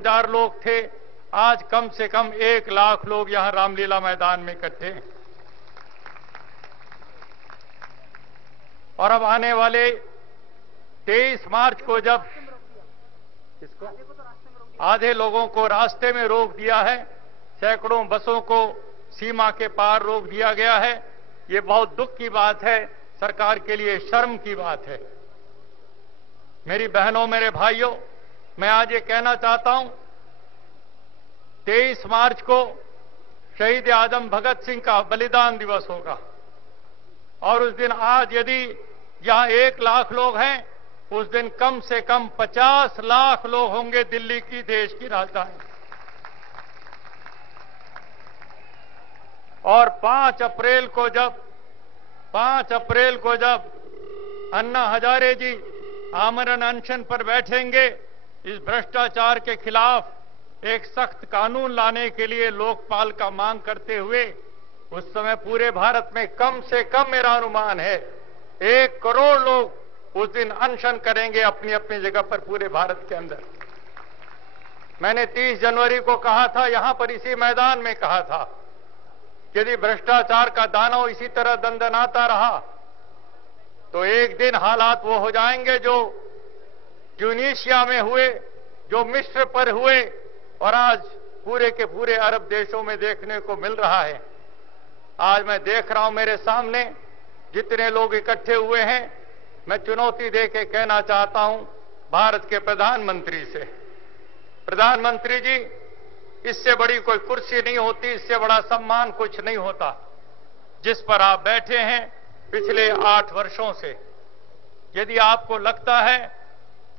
हजार लोग थे, आज कम से कम 1 लाख लोग यहां रामलीला मैदान में इकट्ठे हैं। और अब आने वाले 23 मार्च को जब आधे लोगों को रास्ते में रोक दिया है, सैकड़ों बसों को सीमा के पार रोक दिया गया है, ये बहुत दुख की बात है, सरकार के लिए शर्म की बात है। मेरी बहनों, मेरे भाइयों, मैं आज ये कहना चाहता हूं, 23 मार्च को शहीद आजम भगत सिंह का बलिदान दिवस होगा और उस दिन आज यदि यहां 1 लाख लोग हैं, उस दिन कम से कम 50 लाख लोग होंगे दिल्ली की, देश की राजधानी। और 5 अप्रैल को जब अन्ना हजारे जी आमरण अनशन पर बैठेंगे, इस भ्रष्टाचार के खिलाफ एक सख्त कानून लाने के लिए लोकपाल का मांग करते हुए, उस समय पूरे भारत में कम से कम मेरा अनुमान है 1 करोड़ लोग उस दिन अनशन करेंगे अपनी अपनी जगह पर पूरे भारत के अंदर। मैंने 30 जनवरी को कहा था, यहां पर इसी मैदान में कहा था, यदि भ्रष्टाचार का दानव इसी तरह दंदनाता रहा तो एक दिन हालात वो हो जाएंगे जो ट्यूनीशिया में हुए, जो मिस्र पर हुए और आज पूरे के पूरे अरब देशों में देखने को मिल रहा है। आज मैं देख रहा हूं मेरे सामने जितने लोग इकट्ठे हुए हैं, मैं चुनौती दे के कहना चाहता हूं भारत के प्रधानमंत्री से, प्रधानमंत्री जी, इससे बड़ी कोई कुर्सी नहीं होती, इससे बड़ा सम्मान कुछ नहीं होता जिस पर आप बैठे हैं पिछले 8 वर्षों से। यदि आपको लगता है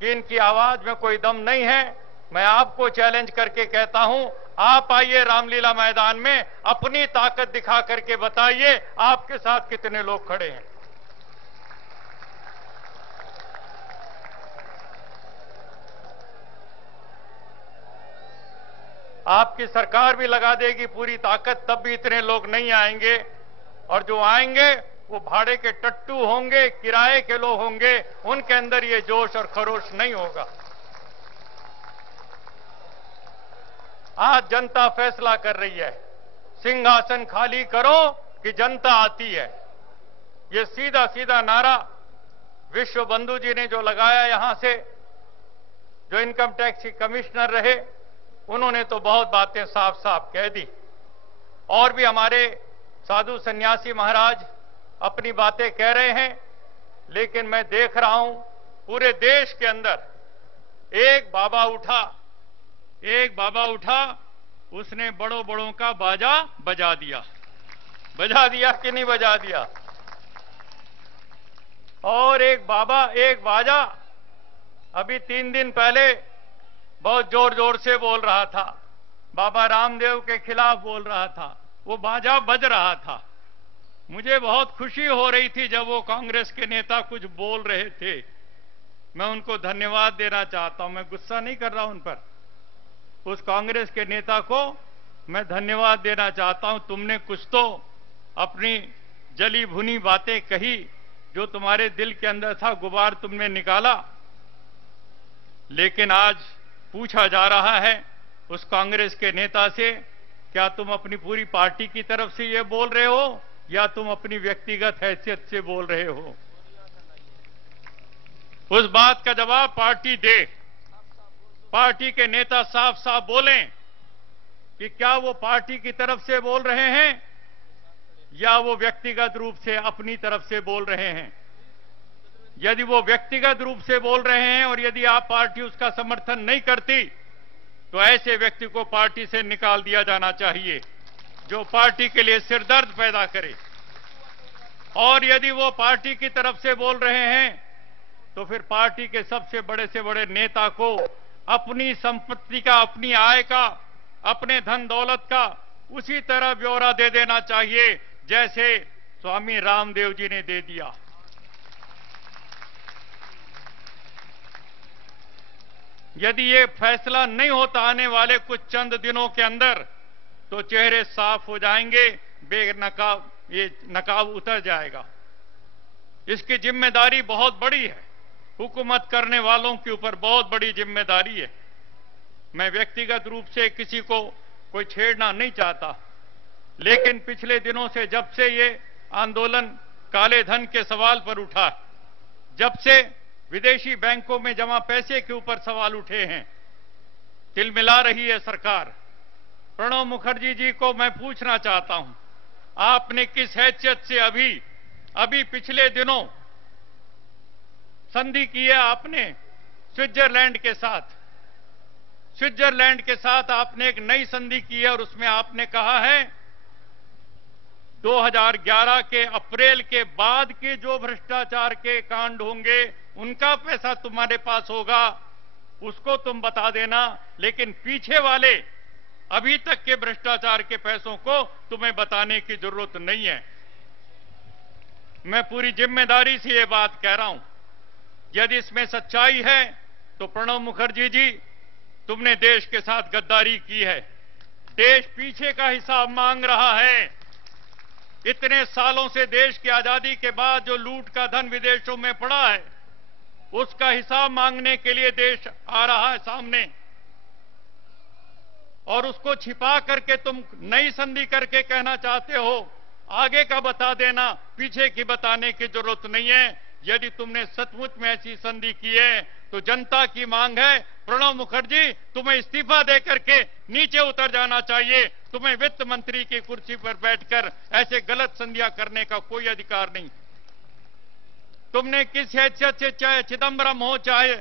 कि इनकी आवाज में कोई दम नहीं है, मैं आपको चैलेंज करके कहता हूं, आप आइए रामलीला मैदान में, अपनी ताकत दिखा करके बताइए आपके साथ कितने लोग खड़े हैं। आपकी सरकार भी लगा देगी पूरी ताकत, तब भी इतने लोग नहीं आएंगे, और जो आएंगे वो भाड़े के टट्टू होंगे, किराए के लोग होंगे, उनके अंदर ये जोश और खरोश नहीं होगा। आज जनता फैसला कर रही है, सिंहासन खाली करो कि जनता आती है। ये सीधा सीधा नारा विश्व बंधु जी ने जो लगाया, यहां से जो इनकम टैक्स के कमिश्नर रहे, उन्होंने तो बहुत बातें साफ साफ कह दी, और भी हमारे साधु सन्यासी महाराज अपनी बातें कह रहे हैं। लेकिन मैं देख रहा हूं पूरे देश के अंदर एक बाबा उठा, उसने बड़ों बड़ों का बाजा बजा दिया कि नहीं बजा दिया। और एक बाजा अभी 3 दिन पहले बहुत जोर जोर से बोल रहा था, बाबा रामदेव के खिलाफ बोल रहा था, वो बाजा बज रहा था। मुझे बहुत खुशी हो रही थी जब वो कांग्रेस के नेता कुछ बोल रहे थे। मैं उनको धन्यवाद देना चाहता हूं, मैं गुस्सा नहीं कर रहा उन पर, उस कांग्रेस के नेता को मैं धन्यवाद देना चाहता हूं। तुमने कुछ तो अपनी जली भुनी बातें कही, जो तुम्हारे दिल के अंदर था गुबार तुमने निकाला। लेकिन आज पूछा जा रहा है उस कांग्रेस के नेता से, क्या तुम अपनी पूरी पार्टी की तरफ से ये बोल रहे हो या तुम अपनी व्यक्तिगत हैसियत से बोल रहे हो? उस बात का जवाब पार्टी दे। पार्टी के नेता साफ साफ बोलें कि क्या वो पार्टी की तरफ से बोल रहे हैं या वो व्यक्तिगत रूप से अपनी तरफ से बोल रहे हैं। यदि वो व्यक्तिगत रूप से बोल रहे हैं और यदि आप पार्टी उसका समर्थन नहीं करती, तो ऐसे व्यक्ति को पार्टी से निकाल दिया जाना चाहिए जो पार्टी के लिए सिरदर्द पैदा करे। और यदि वो पार्टी की तरफ से बोल रहे हैं, तो फिर पार्टी के सबसे बड़े से बड़े नेता को अपनी संपत्ति का, अपनी आय का, अपने धन दौलत का उसी तरह ब्यौरा दे देना चाहिए जैसे स्वामी रामदेव जी ने दे दिया। यदि ये फैसला नहीं होता आने वाले कुछ चंद दिनों के अंदर, तो चेहरे साफ हो जाएंगे, बेनकाब ये नकाब उतर जाएगा। इसकी जिम्मेदारी बहुत बड़ी है, हुकूमत करने वालों के ऊपर बहुत बड़ी जिम्मेदारी है। मैं व्यक्तिगत रूप से किसी को कोई छेड़ना नहीं चाहता, लेकिन पिछले दिनों से जब से ये आंदोलन काले धन के सवाल पर उठा, जब से विदेशी बैंकों में जमा पैसे के ऊपर सवाल उठे हैं, तिलमिला रही है सरकार। प्रणब मुखर्जी जी को मैं पूछना चाहता हूं, आपने किस हैसियत से अभी पिछले दिनों संधि की है आपने स्विट्जरलैंड के साथ? स्विट्जरलैंड के साथ आपने एक नई संधि की है और उसमें आपने कहा है 2011 के अप्रैल के बाद के जो भ्रष्टाचार के कांड होंगे उनका पैसा तुम्हारे पास होगा, उसको तुम बता देना, लेकिन पीछे वाले अभी तक के भ्रष्टाचार के पैसों को तुम्हें बताने की जरूरत नहीं है। मैं पूरी जिम्मेदारी से ये बात कह रहा हूं, यदि इसमें सच्चाई है तो प्रणब मुखर्जी जी, तुमने देश के साथ गद्दारी की है। देश पीछे का हिसाब मांग रहा है। इतने सालों से देश की आजादी के बाद जो लूट का धन विदेशों में पड़ा है, उसका हिसाब मांगने के लिए देश आ रहा है सामने, और उसको छिपा करके तुम नई संधि करके कहना चाहते हो आगे का बता देना, पीछे की बताने की जरूरत नहीं है। यदि तुमने सचमुच में ऐसी संधि की है तो जनता की मांग है, प्रणब मुखर्जी तुम्हें इस्तीफा देकर के नीचे उतर जाना चाहिए। तुम्हें वित्त मंत्री की कुर्सी पर बैठकर ऐसे गलत संधियां करने का कोई अधिकार नहीं। तुमने किस हैसियत से, चाहे चिदंबरम हो चाहे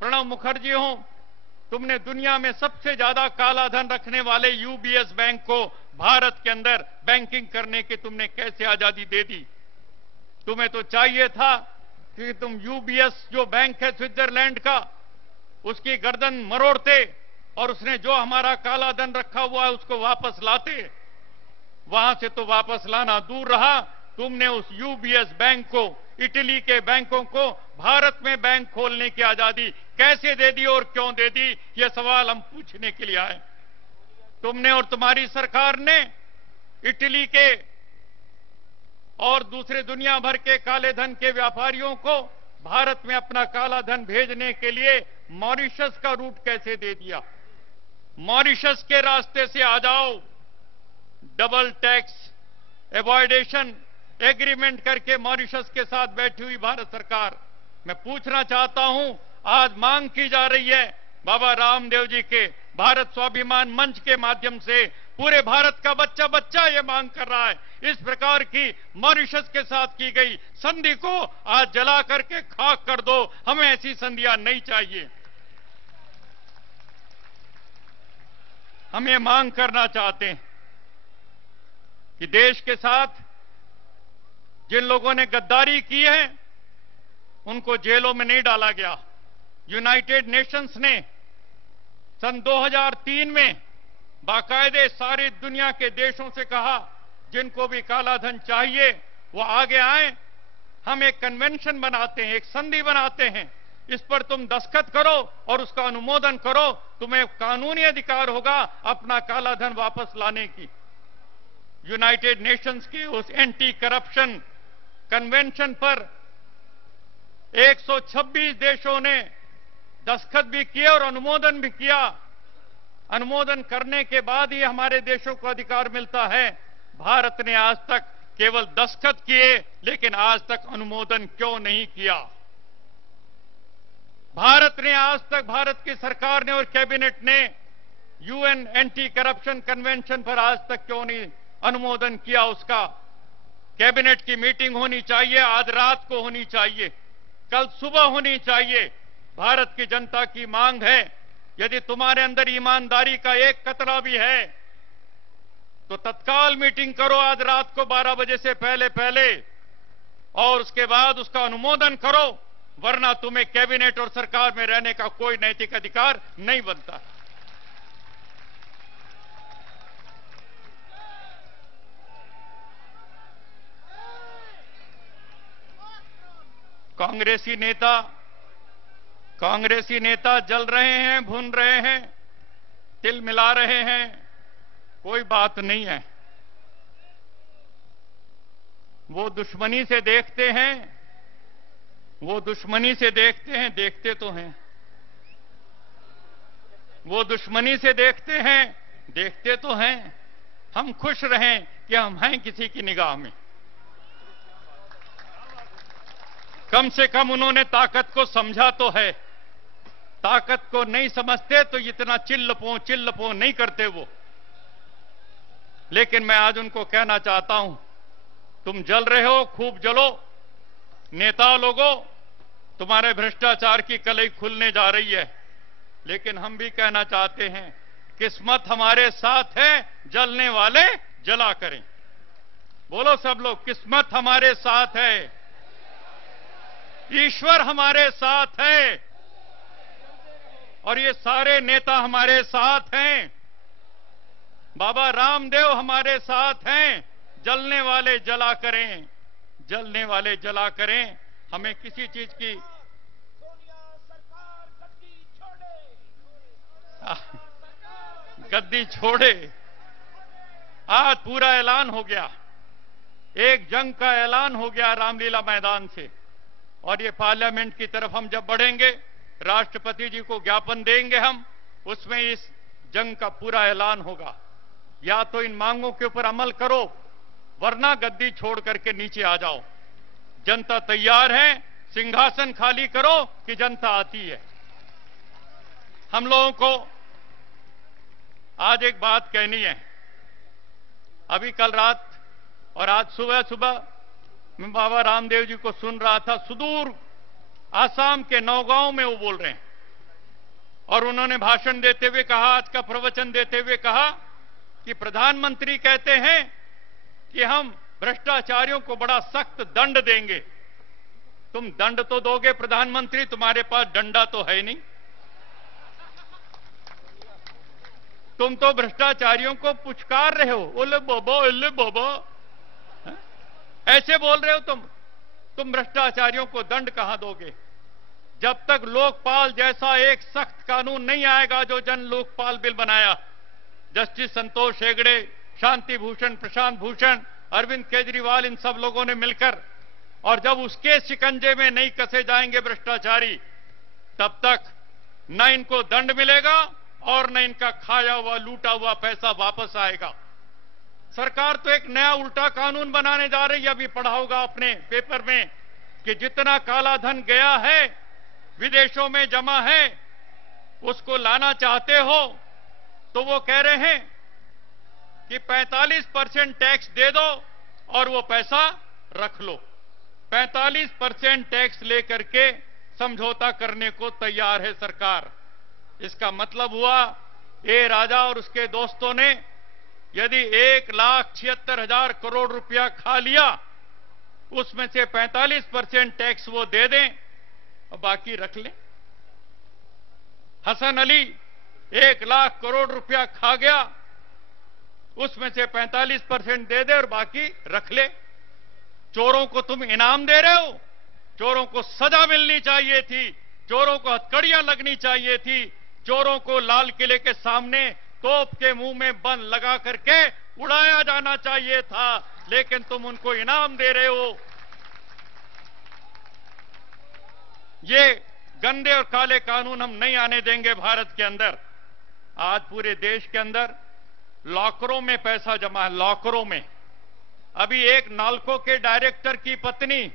प्रणब मुखर्जी हो, तुमने दुनिया में सबसे ज्यादा काला धन रखने वाले यूबीएस बैंक को भारत के अंदर बैंकिंग करने की तुमने कैसे आजादी दे दी? तुम्हें तो चाहिए था कि तुम यूबीएस जो बैंक है स्विट्जरलैंड का, उसकी गर्दन मरोड़ते और उसने जो हमारा काला धन रखा हुआ है उसको वापस लाते। वहां से तो वापस लाना दूर रहा, तुमने उस यूबीएस बैंक को, इटली के बैंकों को भारत में बैंक खोलने की आजादी कैसे दे दी और क्यों दे दी, यह सवाल हम पूछने के लिए आए। तुमने और तुम्हारी सरकार ने इटली के और दूसरे दुनिया भर के काले धन के व्यापारियों को भारत में अपना काला धन भेजने के लिए मॉरिशस का रूट कैसे दे दिया? मॉरिशस के रास्ते से आ जाओ, डबल टैक्स एवॉइडेशन एग्रीमेंट करके मॉरिशस के साथ बैठी हुई भारत सरकार। मैं पूछना चाहता हूं, आज मांग की जा रही है बाबा रामदेव जी के भारत स्वाभिमान मंच के माध्यम से, पूरे भारत का बच्चा बच्चा ये मांग कर रहा है, इस प्रकार की मॉरिशस के साथ की गई संधि को आज जला करके खाक कर दो। हमें ऐसी संधियां नहीं चाहिए। हम ये मांग करना चाहते हैं कि देश के साथ जिन लोगों ने गद्दारी की है उनको जेलों में नहीं डाला गया। यूनाइटेड नेशंस ने सन 2003 में बाकायदे सारी दुनिया के देशों से कहा जिनको भी काला धन चाहिए वो आगे आए, हम एक कन्वेंशन बनाते हैं, एक संधि बनाते हैं, इस पर तुम दस्तखत करो और उसका अनुमोदन करो, तुम्हें कानूनी अधिकार होगा अपना काला धन वापस लाने की। यूनाइटेड नेशंस के उस एंटी करप्शन कन्वेंशन पर 126 देशों ने दस्तखत भी किए और अनुमोदन भी किया। अनुमोदन करने के बाद ही हमारे देशों को अधिकार मिलता है। भारत ने आज तक केवल दस्तखत किए, लेकिन आज तक अनुमोदन क्यों नहीं किया? भारत ने आज तक, भारत की सरकार ने और कैबिनेट ने यूएन एंटी करप्शन कन्वेंशन पर आज तक क्यों नहीं अनुमोदन किया? उसका कैबिनेट की मीटिंग होनी चाहिए, आज रात को होनी चाहिए, कल सुबह होनी चाहिए। भारत की जनता की मांग है, यदि तुम्हारे अंदर ईमानदारी का एक कतरा भी है तो तत्काल मीटिंग करो आज रात को 12 बजे से पहले पहले और उसके बाद उसका अनुमोदन करो, वरना तुम्हें कैबिनेट और सरकार में रहने का कोई नैतिक अधिकार नहीं बनता। कांग्रेसी नेता जल रहे हैं, भुन रहे हैं, तिल मिला रहे हैं, कोई बात नहीं है। वो दुश्मनी से देखते हैं, देखते तो हैं। वो दुश्मनी से देखते हैं, देखते तो हैं, हम खुश रहें कि हम हैं किसी की निगाह में। कम से कम उन्होंने ताकत को समझा तो है। ताकत को नहीं समझते तो इतना चिल्लपो नहीं करते वो। लेकिन मैं आज उनको कहना चाहता हूं, तुम जल रहे हो, खूब जलो। नेता लोगों, तुम्हारे भ्रष्टाचार की कलई खुलने जा रही है। लेकिन हम भी कहना चाहते हैं, किस्मत हमारे साथ है, जलने वाले जला करें। बोलो सब लोग, किस्मत हमारे साथ है, ईश्वर हमारे साथ है, और ये सारे नेता हमारे साथ हैं। बाबा रामदेव हमारे साथ हैं। जलने वाले जला करें, जलने वाले जला करें। हमें किसी चीज की गद्दी छोड़े। आज पूरा ऐलान हो गया, एक जंग का ऐलान हो गया रामलीला मैदान से। और ये पार्लियामेंट की तरफ हम जब बढ़ेंगे, राष्ट्रपति जी को ज्ञापन देंगे हम, उसमें इस जंग का पूरा ऐलान होगा। या तो इन मांगों के ऊपर अमल करो, वरना गद्दी छोड़ करके नीचे आ जाओ। जनता तैयार है, सिंहासन खाली करो कि जनता आती है। हम लोगों को आज एक बात कहनी है। अभी कल रात और आज सुबह मैं बाबा रामदेव जी को सुन रहा था। सुदूर आसाम के नौगांव में वो बोल रहे हैं, और उन्होंने भाषण देते हुए कहा, आज का प्रवचन देते हुए कहा कि प्रधानमंत्री कहते हैं कि हम भ्रष्टाचारियों को बड़ा सख्त दंड देंगे। तुम दंड तो दोगे प्रधानमंत्री, तुम्हारे पास डंडा तो है नहीं। तुम तो भ्रष्टाचारियों को पुचकार रहे हो, ओले बाबा ऐसे बोल रहे हो। तुम भ्रष्टाचारियों को दंड कहां दोगे? जब तक लोकपाल जैसा एक सख्त कानून नहीं आएगा, जो जन लोकपाल बिल बनाया जस्टिस संतोष हेगड़े, शांति भूषण, प्रशांत भूषण, अरविंद केजरीवाल, इन सब लोगों ने मिलकर, और जब उसके शिकंजे में नहीं कसे जाएंगे भ्रष्टाचारी, तब तक न इनको दंड मिलेगा और न इनका खाया हुआ लूटा हुआ पैसा वापस आएगा। सरकार तो एक नया उल्टा कानून बनाने जा रही है। अभी पढ़ा होगा अपने पेपर में कि जितना काला धन गया है, विदेशों में जमा है, उसको लाना चाहते हो तो वो कह रहे हैं कि 45% टैक्स दे दो और वो पैसा रख लो। 45% टैक्स लेकर के समझौता करने को तैयार है सरकार। इसका मतलब हुआ, ए राजा और उसके दोस्तों ने यदि 1,76,000 करोड़ रुपया खा लिया, उसमें से 45% टैक्स वो दे दें और बाकी रख लें। हसन अली 1,00,000 करोड़ रुपया खा गया, उसमें से 45% दे दे और बाकी रख ले। चोरों को तुम इनाम दे रहे हो, चोरों को सजा मिलनी चाहिए थी, चोरों को हथकड़ियां लगनी चाहिए थी, चोरों को लाल किले के सामने तोप के मुंह में बंद लगा करके उड़ाया जाना चाहिए था, लेकिन तुम उनको इनाम दे रहे हो। ये गंदे और काले कानून हम नहीं आने देंगे भारत के अंदर। आज पूरे देश के अंदर लॉकरों में पैसा जमा है, लॉकरों में। अभी एक नाल्को के डायरेक्टर की पत्नी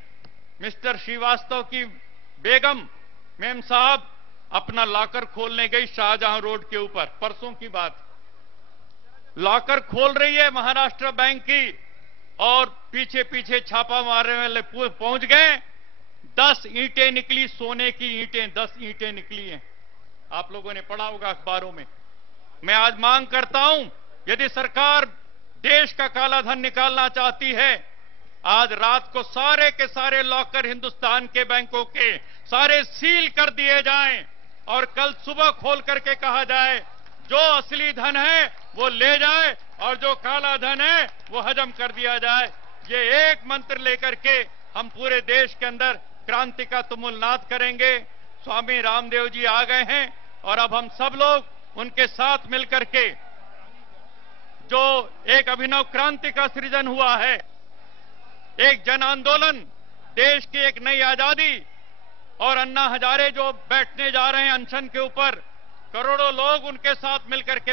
मिस्टर श्रीवास्तव की बेगम मेम साहब अपना लॉकर खोलने गई शाहजहां रोड के ऊपर, परसों की बात। लॉकर खोल रही है महाराष्ट्र बैंक की, और पीछे पीछे छापा मारने वाले पहुंच गए। 10 ईंटें निकली, सोने की ईंटें 10 ईंटें निकली हैं। आप लोगों ने पढ़ा होगा अखबारों में। मैं आज मांग करता हूं, यदि सरकार देश का काला धन निकालना चाहती है, आज रात को सारे के सारे लॉकर हिंदुस्तान के बैंकों के सारे सील कर दिए जाएं, और कल सुबह खोल करके कहा जाए, जो असली धन है वो ले जाए और जो काला धन है वो हजम कर दिया जाए। ये एक मंत्र लेकर के हम पूरे देश के अंदर क्रांति का तुमुल नाद करेंगे। स्वामी रामदेव जी आ गए हैं, और अब हम सब लोग उनके साथ मिलकर के जो एक अभिनव क्रांति का सृजन हुआ है, एक जन आंदोलन, देश की एक नई आजादी, और अन्ना हजारे जो बैठने जा रहे हैं अनशन के ऊपर, करोड़ों लोग उनके साथ मिलकर के